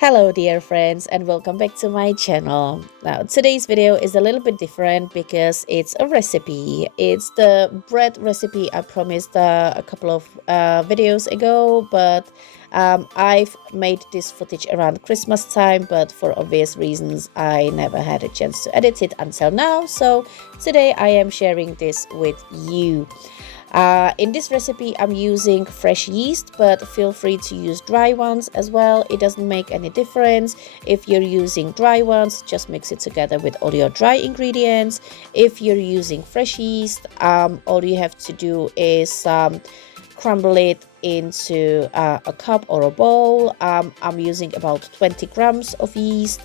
Hello dear friends and welcome back to my channel. Now today's video is a little bit different because it's a recipe. It's the bread recipe I promised a couple of videos ago, but I've made this footage around Christmas time, but for obvious reasons I never had a chance to edit it until now, so today I am sharing this with you. In this recipe I'm using fresh yeast, but feel free to use dry ones as well. It doesn't make any difference. If you're using dry ones, just mix it together with all your dry ingredients. If you're using fresh yeast, all you have to do is crumble it into a cup or a bowl. I'm using about 20 grams of yeast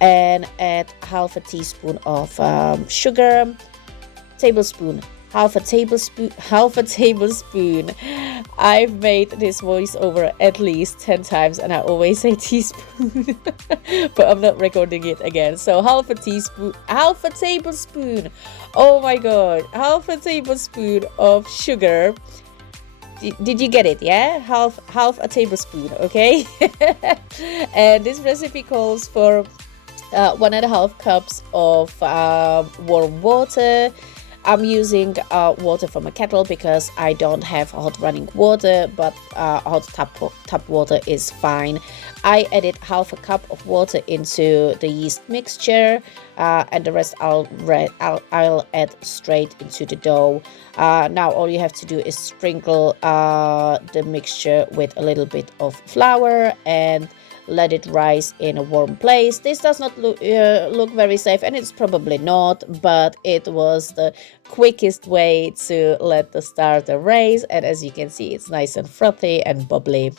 and add half a teaspoon of sugar, tablespoon half a tablespoon. I've made this voiceover at least 10 times and I always say teaspoon, but I'm not recording it again. So half a tablespoon. Oh my god, half a tablespoon of sugar. Did you get it? Yeah, half a tablespoon. Okay. And this recipe calls for 1.5 cups of warm water. I'm using water from a kettle because I don't have hot running water, but hot tap water is fine. I added half a cup of water into the yeast mixture, and the rest I'll add straight into the dough. Now all you have to do is sprinkle the mixture with a little bit of flour and let it rise in a warm place. This does not look very safe, and it's probably not, but it was the quickest way to let the starter rise, and as you can see, it's nice and frothy and bubbly.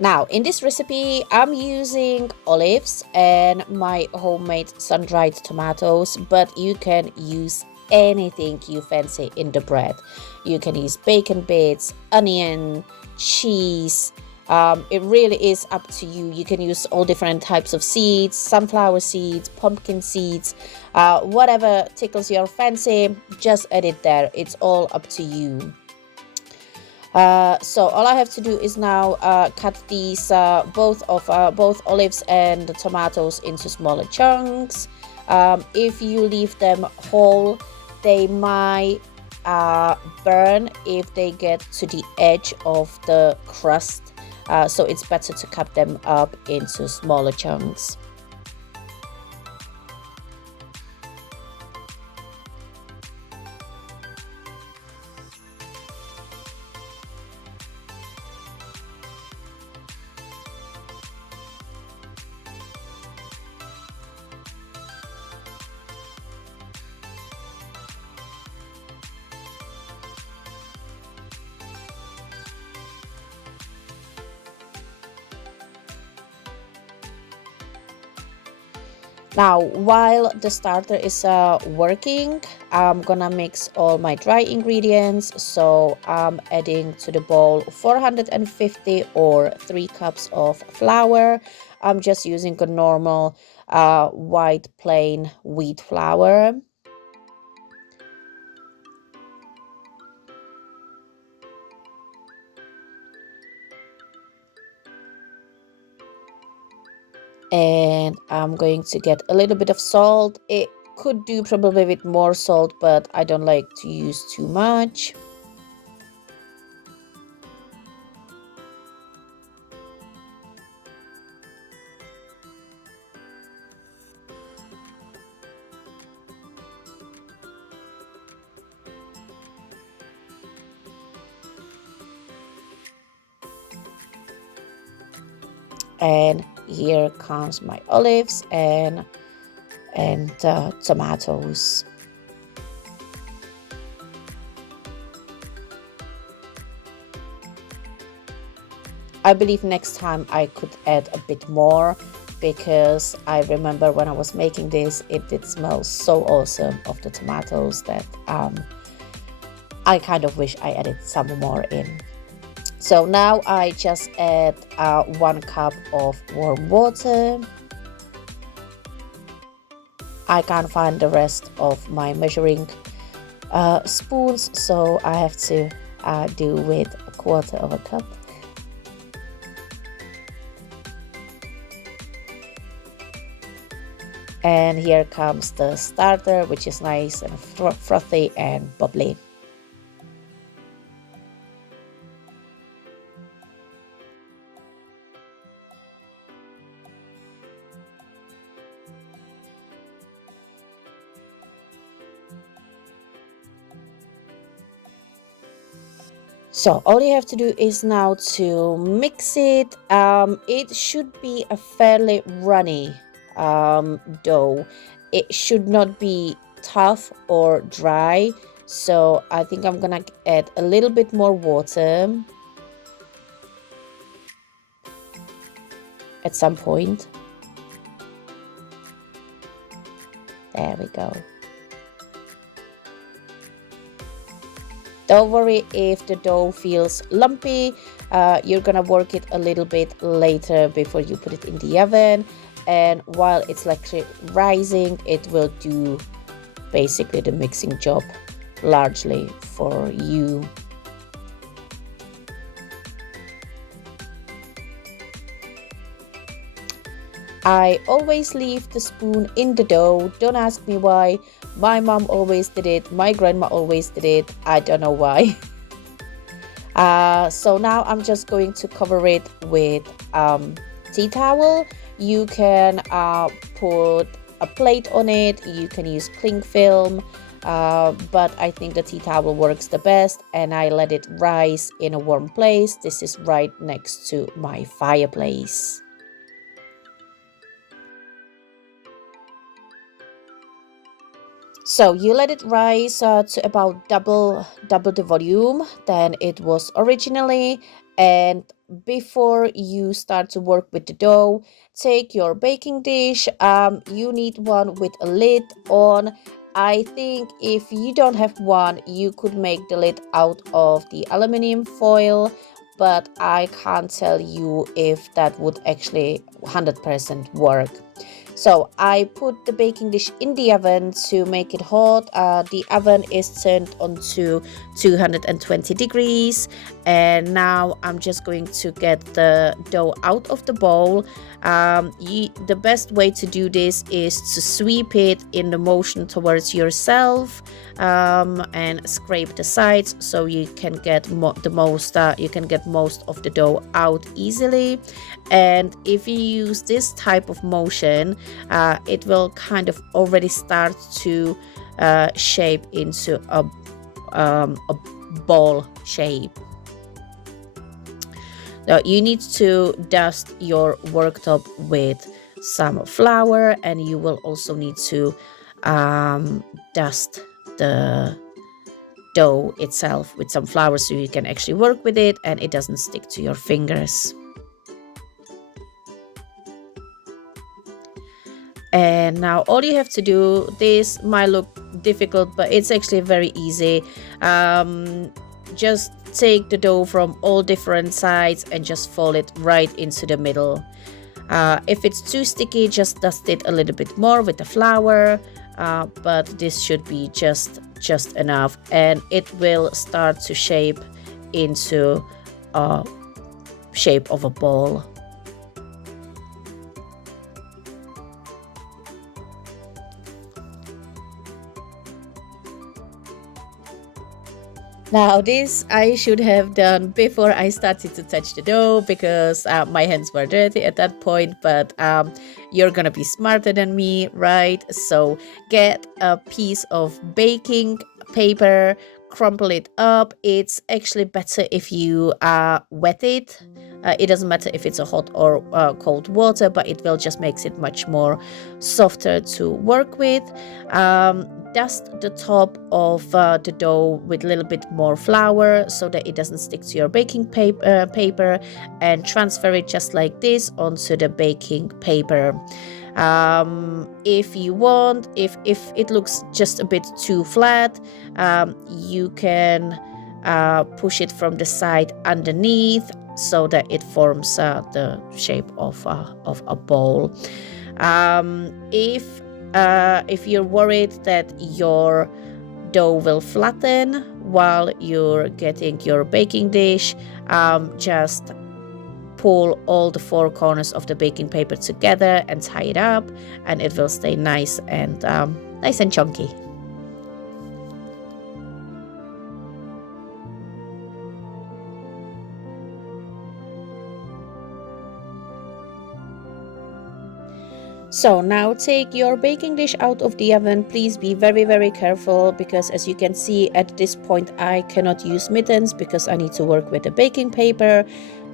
Now, in this recipe, I'm using olives and my homemade sun-dried tomatoes, but you can use anything you fancy in the bread. You can use bacon bits, onion, cheese. It really is up to you. You can use all different types of seeds, sunflower seeds, pumpkin seeds, whatever tickles your fancy, just add it there. It's all up to you. So all I have to do is now cut these both olives and the tomatoes into smaller chunks. If you leave them whole, they might burn if they get to the edge of the crust, so it's better to cut them up into smaller chunks. Now, while the starter is working, I'm gonna mix all my dry ingredients. So I'm adding to the bowl 450 or 3 cups of flour. I'm just using a normal white plain wheat flour. And I'm going to get a little bit of salt. It could do probably with more salt, but I don't like to use too much. And here comes my olives and tomatoes. I believe next time I could add a bit more, because I remember when I was making this, it did smell so awesome of the tomatoes that I kind of wish I added some more in. So now I just add 1 cup of warm water. I can't find the rest of my measuring spoons, so I have to do with 1/4 cup. And here comes the starter, which is nice and frothy and bubbly. So all you have to do is now to mix it. It should be a fairly runny dough. It should not be tough or dry. So I think I'm gonna add a little bit more water at some point. There we go. Don't worry if the dough feels lumpy. You're gonna work it a little bit later before you put it in the oven. And while it's like rising, it will do basically the mixing job largely for you. I always leave the spoon in the dough. Don't ask me why. My mom always did it. My grandma always did it. I don't know why. So now I'm just going to cover it with tea towel. You can put a plate on it. You can use cling film. But I think the tea towel works the best, and I let it rise in a warm place. This is right next to my fireplace. So you let it rise to about double the volume than it was originally. And before you start to work with the dough, take your baking dish. You need one with a lid on. I think if you don't have one, you could make the lid out of the aluminum foil, but I can't tell you if that would actually 100% work. So I put the baking dish in the oven to make it hot. The oven is turned on to 220 degrees, and now I'm just going to get the dough out of the bowl. The best way to do this is to sweep it in the motion towards yourself and scrape the sides, so you can get most of the dough out easily. And if you use this type of motion, it will kind of already start to shape into a ball shape. Now you need to dust your worktop with some flour, and you will also need to dust the dough itself with some flour so you can actually work with it and it doesn't stick to your fingers. And now all you have to do, this might look difficult, but it's actually very easy. Just take the dough from all different sides and just fold it right into the middle. If it's too sticky, just dust it a little bit more with the flour, but this should be just enough, and it will start to shape into a shape of a ball. Now this I should have done before I started to touch the dough, because my hands were dirty at that point, but you're gonna be smarter than me, right? So get a piece of baking paper, crumple it up. It's actually better if you wet it. It doesn't matter if it's a hot or cold water, but it will just makes it much more softer to work with. Dust the top of the dough with a little bit more flour so that it doesn't stick to your baking paper, and transfer it just like this onto the baking paper. If you want, if it looks just a bit too flat, you can push it from the side underneath so that it forms the shape of a bowl. If you're worried that your dough will flatten while you're getting your baking dish. Just pull all the four corners of the baking paper together and tie it up, and it will stay nice and chunky. So now take your baking dish out of the oven. Please be very careful, because as you can see at this point I cannot use mittens because I need to work with the baking paper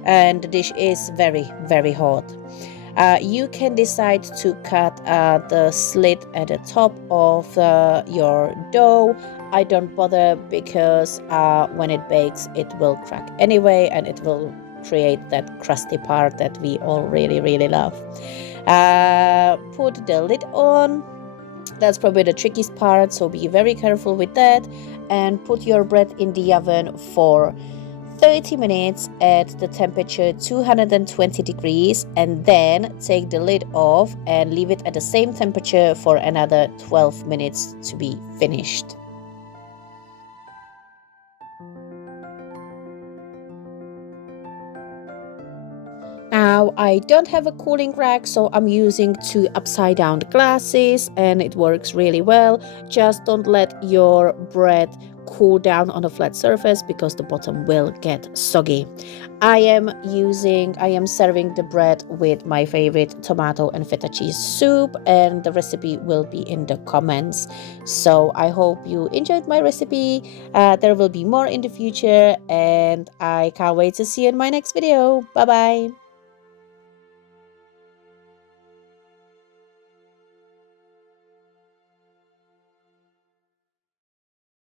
and the dish is very hot. You can decide to cut the slit at the top of your dough. I don't bother because when it bakes it will crack anyway, and it will create that crusty part that we all really love. Put the lid on. That's probably the trickiest part, so be very careful with that, and put your bread in the oven for 30 minutes at the temperature 220 degrees, and then take the lid off and leave it at the same temperature for another 12 minutes to be finished. Now I don't have a cooling rack, so I'm using two upside down glasses and it works really well. Just don't let your bread cool down on a flat surface because the bottom will get soggy. I am serving the bread with my favorite tomato and feta cheese soup, and the recipe will be in the comments. So I hope you enjoyed my recipe. There will be more in the future, and I can't wait to see you in my next video. Bye bye.